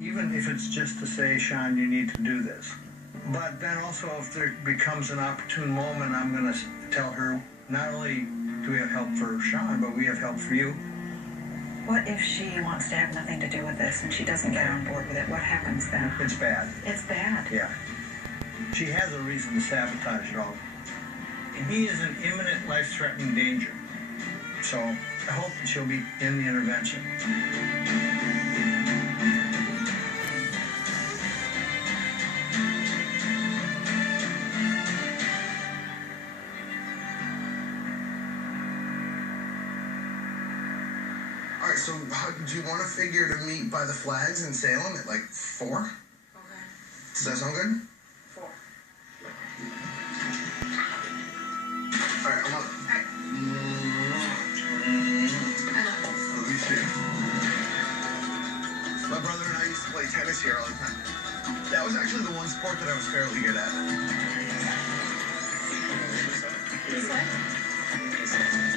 Even if it's just to say, Sean, you need to do this. But then also if there becomes an opportune moment, I'm going to tell her, not only do we have help for Sean, but we have help for you. What if she wants to have nothing to do with this and she doesn't get on board with it? What happens then? It's bad. It's bad. Yeah. She has a reason to sabotage it all. And he is in imminent life-threatening danger. So I hope that she'll be in the intervention. All right, so do you want to figure to meet by the flags in Salem at like 4? Okay. Does that sound good? 4. All right, I'm up. Let me see. My brother and I used to play tennis here all the time. That was actually the one sport that I was fairly good at. What is that?